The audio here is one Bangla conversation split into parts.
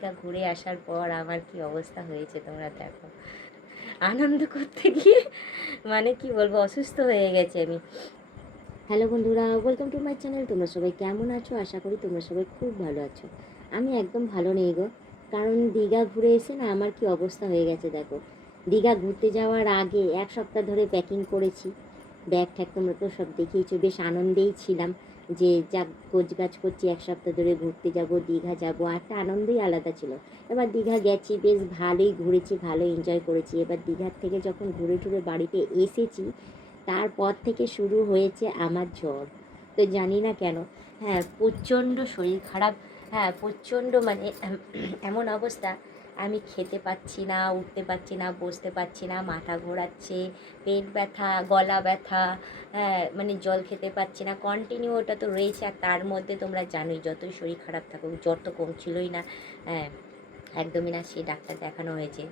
দীঘা ঘুরে আসার পর আমার কি অবস্থা হয়েছে তোমরা দেখো। আনন্দ করতে গিয়ে মানে কি বলবো, অসুস্থ হয়ে গেছে আমি। হ্যালো বন্ধুরা, ওয়েলকাম টু মাই চ্যানেল। তোমরা সবাই কেমন আছো? আশা করি তোমরা সবাই খুব ভালো আছো। আমি একদম ভালো নেই গো, কারণ দীঘা ঘুরে এসে না আমার কি অবস্থা হয়ে গেছে দেখো। দীঘা ঘুরতে যাওয়ার আগে 1 সপ্তাহ ধরে প্যাকিং করেছি, ব্যাগ ঠ্যাগ তোমরা তো সব দেখিয়েছো, বেশ আনন্দেই ছিলাম যে যা গোছগাছ করছি, 1 সপ্তাহ ধরে ঘুরতে যাব, দীঘা যাব, একটা আনন্দই আলাদা ছিল। এবার দীঘা গেছি, বেশ ভালোই ঘুরেছি, ভালো এনজয় করেছি। এবার দীঘার থেকে যখন ঘুরে টুরে বাড়িতে এসেছি, তারপর থেকে শুরু হয়েছে আমার জ্বর। তো জানি না কেন, হ্যাঁ প্রচণ্ড শরীর খারাপ, হ্যাঁ প্রচণ্ড মানে এমন অবস্থা, আমি খেতে পাচ্ছি না, উঠতে পারছি না, বসতে পারছি না, মাথা ঘোরাচ্ছে, পেট ব্যথা, গলা ব্যথা, হ্যাঁ মানে জল খেতে পাচ্ছি না, কন্টিনিউ ওটা তো রয়েছে। আর তার মধ্যে তোমরা জানোই যতই শরীর খারাপ থাকুক, জ্বর তো কমছিলই না, হ্যাঁ একদমই না। সেই ডাক্তার দেখানো হয়েছে,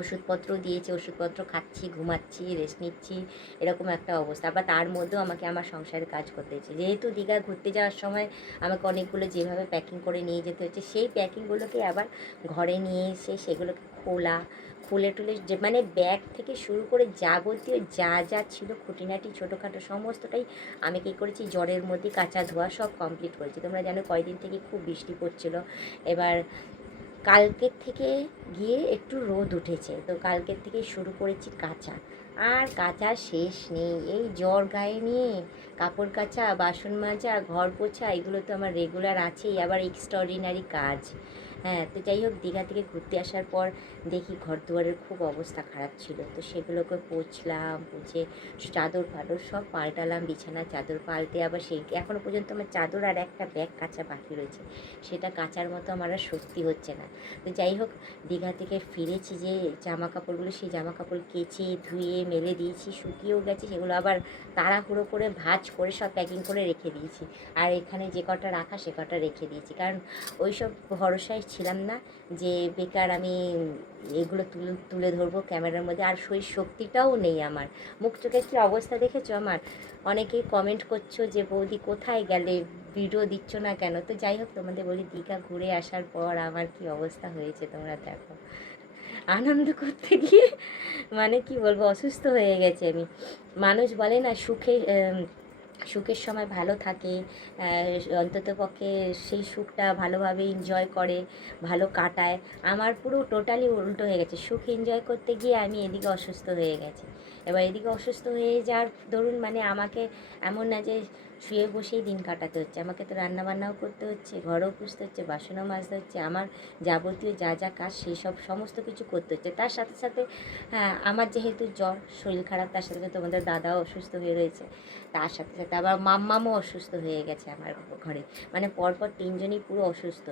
ওষুধপত্র দিয়েছে, ওষুধপত্র খাচ্ছি, ঘুমাচ্ছি, রেস্ট নিচ্ছি, এরকম একটা অবস্থা। আবার তার মধ্যেও আমাকে আমার সংসারের কাজ করতে হচ্ছে, যেহেতু দীঘা ঘুরতে যাওয়ার সময় আমাকে অনেকগুলো যেভাবে প্যাকিং করে নিয়ে যেতে হচ্ছে, সেই প্যাকিংগুলোকে আবার ঘরে নিয়ে এসে সেগুলোকে খুলে টুলে যে মানে ব্যাগ থেকে শুরু করে যাবতীয় যা যা ছিল খুঁটিনাটি ছোটোখাটো সমস্তটাই আমি কী করেছি, জ্বরের মধ্যে কাঁচা ধোয়া সব কমপ্লিট করেছি। তোমরা জানো কয়দিন থেকে খুব বৃষ্টি পড়ছিল। এবার কালকের থেকে গিয়ে একটু রোদ উঠেছে, তো কালকের থেকে শুরু করেছি কাচা, আর কাচা শেষ নেই। এই জ্বর গায়ে নিয়ে কাপড় কাচা, বাসন মাজা, ঘর পোছা, এগুলো তো আমার রেগুলার আছেই, আবার এক্সট্রাঅর্ডিনারি কাজ। হ্যাঁ তো যাই হোক, দীঘা থেকে ঘুরতে আসার পর দেখি ঘর দুয়ারের খুব অবস্থা খারাপ ছিল, তো সেগুলোকে পুছলাম, পুছে চাদর ফাদর সব পাল্টালাম, বিছানার চাদর পাল্টে আবার সেই এখনও পর্যন্ত আমার চাদর আর একটা ব্যাগ কাচা বাকি রয়েছে, সেটা কাচার মতো আমার আর স্বস্তি হচ্ছে না। তো যাই হোক, দীঘা থেকে ফিরেছি, যে জামা কাপড়গুলো সেই জামা কাপড় কেচে ধুয়ে মেলে দিয়েছি, শুকিয়েও গেছে, সেগুলো আবার তাড়াহুড়ো করে ভাঁজ করে সব প্যাকিং করে রেখে দিয়েছি। আর এখানে যে কটা রাখা সে কটা রেখে দিয়েছি, কারণ ওই সব ভরসায় ছিলাম না যে বেকার আমি এগুলো তুলে ধরবো ক্যামেরার মধ্যে, আর সেই শক্তিটাও নেই আমার। মুখ চোখের কী অবস্থা দেখেছো আমার? অনেকেই কমেন্ট করছো যে বৌদি কোথায় গেলে, ভিডিও দিচ্ছ না কেন? তো যাই হোক, তোমাদের বলি দীঘা ঘুরে আসার পর আমার কি অবস্থা হয়েছে তোমরা দেখো। আনন্দ করতে গিয়ে মানে কি বলবো, অসুস্থ হয়ে গেছে আমি। মানুষ বলে না সুখের সময় ভালো থাকে, অন্তত পক্ষে সেই সুখটা ভালোভাবে এনজয় করে, ভালো কাটায়। আমার পুরো টোটালি উল্টো হয়ে গেছে, সুখ এনজয় করতে গিয়ে আমি এদিকে অসুস্থ হয়ে গেছি। এবার এদিকে অসুস্থ হয়ে যাওয়ার দরুন মানে আমাকে এমন না যে শুয়ে বসেই দিন কাটাতে হচ্ছে, আমাকে তো রান্নাবান্নাও করতে হচ্ছে, ঘরও পুষতে হচ্ছে, বাসনও মাজতে হচ্ছে, আমার যাবতীয় যা যা কাজ সেই সব সমস্ত কিছু করতে হচ্ছে। তার সাথে সাথে হ্যাঁ আমার যেহেতু জ্বর, শরীর খারাপ, তার সাথে সাথে তোমাদের দাদাও অসুস্থ হয়ে রয়েছে, তার সাথে সাথে আবার মাম্মামও অসুস্থ হয়ে গেছে আমার ঘরে। মানে পরপর তিনজনই পুরো অসুস্থ।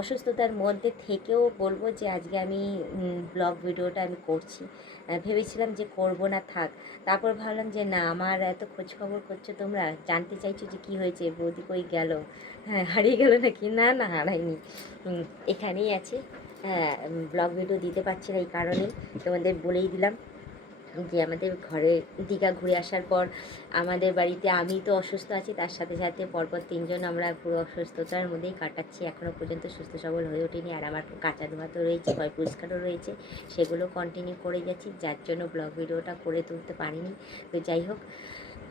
অসুস্থতার মধ্যে থেকেও বলবো যে আজকে আমি ব্লগ ভিডিওটা আমি করছি। ভেবেছিলাম যে করব না, থাক। তারপর ভাবলাম যে না, আমার এত খোঁজখবর করছো তোমরা, জানতে চাইছো যে কী হয়েছে, বৌদি কই গেল, হ্যাঁ হারিয়ে গেল নাকি? না না, হারায়নি, এখানেই আছে। হ্যাঁ ব্লগ ভিডিও দিতে পারছি না এই কারণেই তোমাদের বলেই দিলাম যে আমাদের ঘরে দীঘা ঘুরে আসার পর আমাদের বাড়িতে আমি তো অসুস্থ আছি, তার সাথে সাথে পরপর তিনজন আমরা পুরো অসুস্থতার মধ্যেই কাটাচ্ছি, এখনও পর্যন্ত সুস্থ সবল হয়ে ওঠেনি। আর আমার কাঁচা ধোয়া তো রয়েছে, পরিষ্কারও রয়েছে, সেগুলো কন্টিনিউ করে যাচ্ছি, যার জন্য ব্লগ ভিডিওটা করে তুলতে পারিনি। তো যাই হোক,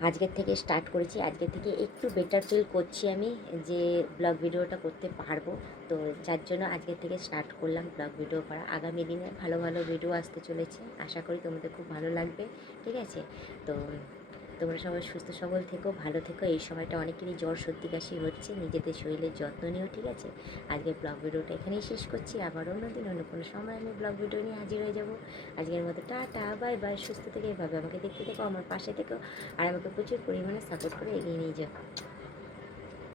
আজকের থেকে স্টার্ট করেছি, আজকের থেকে একটু বেটার ফিল করছি আমি যে ব্লগ ভিডিওটা করতে পারবো। তো যার জন্য আজকের থেকে স্টার্ট করলাম ব্লগ ভিডিও করা। আগামী দিনে ভালো ভালো ভিডিও আসতে চলেছে, আশা করি তোমাদের খুব ভালো লাগবে, ঠিক আছে? তো তোমরা সবাই সুস্থ সবল থেকো, ভালো থেকো। এই সময়টা অনেকেরই জ্বর সর্দি কাশি হচ্ছে, নিজেদের শরীরের যত্ন নিও, ঠিক আছে? আজকের ব্লগ ভিডিওটা এখানেই শেষ করছি, আবার অন্য দিন অন্য কোনো সময় আমি ব্লগ ভিডিও নিয়ে হাজির হয়ে যাব। আজকের মতো টাটা, বাই বাই। সুস্থ থেকে এভাবে আমাকে দেখতে থেকো, আমার পাশে থেকো, আর আমাকে প্রচুর পরিমাণে সাপোর্ট করে এগিয়ে নিয়ে যাও।